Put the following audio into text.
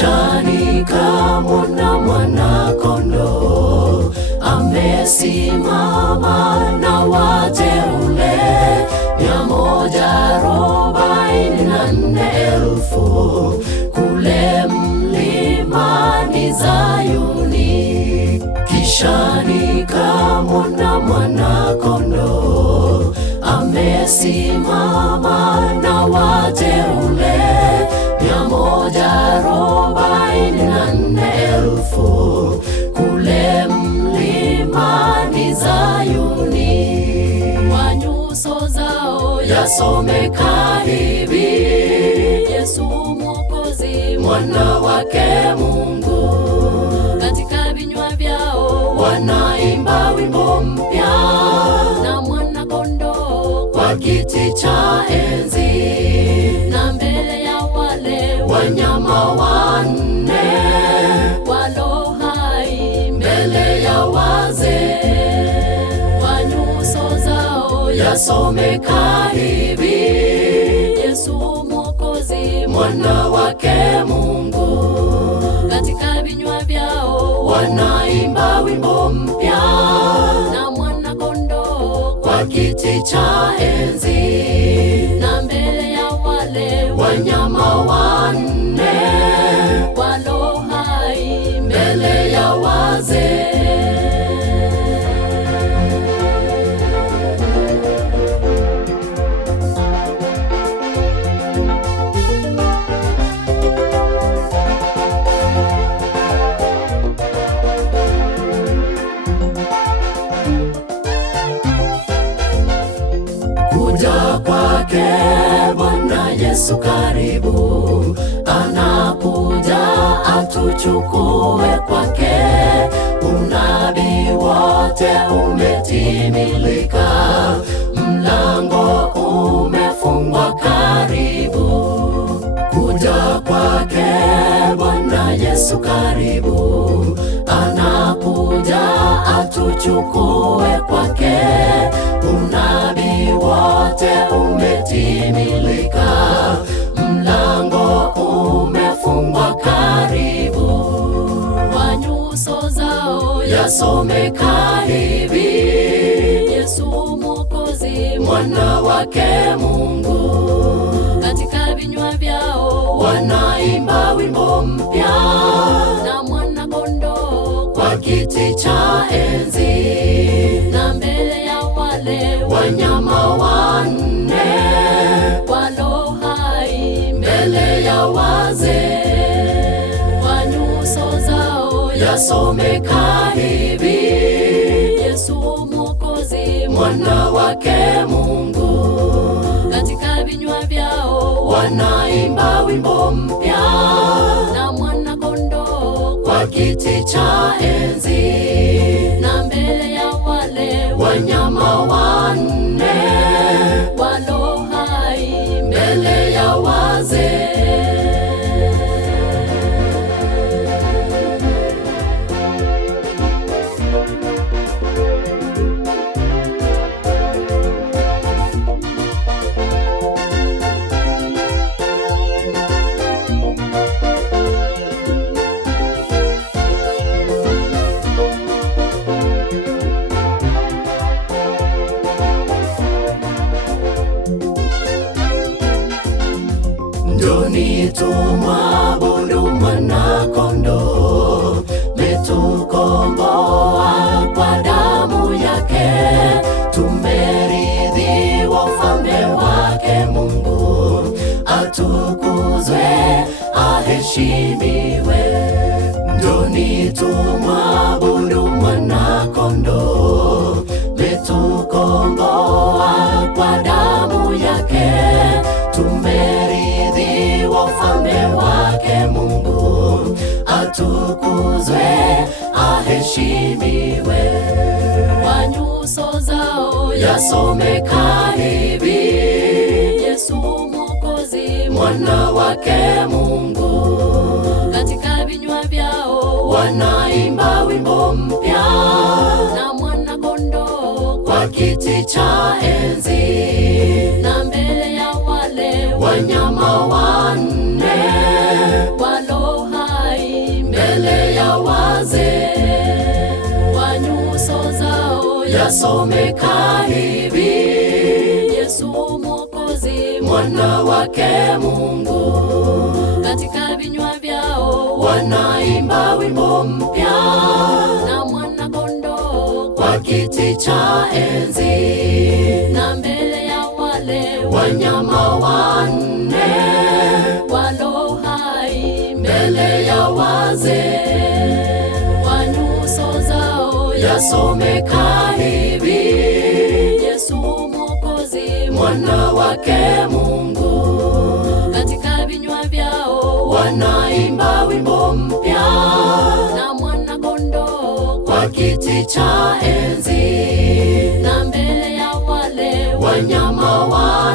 Kisha nikamwona Mwana-Kondoo amesimama na wateule 144,000 kule mlimani Zayuni. Kisha nikamwona Mwana-Kondoo amesimama na wateule 144,000 kule mlimani Zayuni. Kwa nyuso zao yasomeka hivi: Yesu Mwokozi, Mwana wake Mungu. Katika vinywa vyao wanaimba wimbo mpya, na Mwana-Kondoo kwa kiti cha enzi, na mbele ya wale wanyama wanne walio hai, mbele ya wazee. kwa nyuso zao Yasomeka hivi: Yesu Mwokozi, Mwana wake Mungu. Katika vinywa vyao Wanaimba wimbo mpya, na Mwana-Kondoo kwa kiti cha enzi, na mbele ya wale wanyama wanne walio hai, mbele ya wazee. Kuja kwake Bwana Yesu karibu, anakuja atuchukue kwake. Unabii wote umetimilika, mlango umefungwa karibu. Kuja kwake Bwana Yesu karibu, anakuja atuchukue kwake. Unabii wote umetimilika, mlango umefungwa karibu. kwa nyuso zao Yasomeka hivi: Yesu Mwokozi, Mwana wake Mungu. Katika vinywa vyao Wanaimba wimbo mpya, na Mwana-Kondoo kwa kiti cha enzi, na mbele ya wale wanyama wanne walio hai, mbele ya wazee. kwa nyuso zao Yasomeka hivi: Yesu Mwokozi, Mwana wake Mungu. Katika vinywa vyao Wanaimba wimbo mpya, na Mwana-Kondoo kwa kiti cha enzi, na mbele ya wale wanyama wanne walio hai, mbele ya wazee. Njoni tumwabudu Mwana-Kondoo, metukomboa kwa damu yake. Tumeridhiwa ufalme wake Mungu, atukuzwe, aheshimiwe. Njoni tumwabudu Mwana-Kondoo, metukomboa kwa damu yake. Tumeridhiwa ufalme wake Mungu, atukuzwe, aheshimiwe. kwa nyuso zao Yasomeka hivi: Yesu Mwokozi, Mwana wake Mungu. Katika vinywa vyao Wanaimba wimbo mpya, na Mwana-Kondoo kwa kiti cha enzi, na mbele ya wale wanyama wanne walio hai, yasomeka hivi: Yesu Mwokozi, mwana wake Mungu. katika vinywa vyao Wanaimba wimbo mpya na mwana kondoo kwa kiti cha enzi, na mbele ya wale wanyama wanne walio hai, mbele ya wazee. nyuso zao Yasomeka hivi: Yesu Mwokozi, mwana wake Mungu. katika vinywa vyao Wanaimba wimbo mpya na mwana kondoo kwa kiti cha enzi, na mbele ya wale wanyama wanne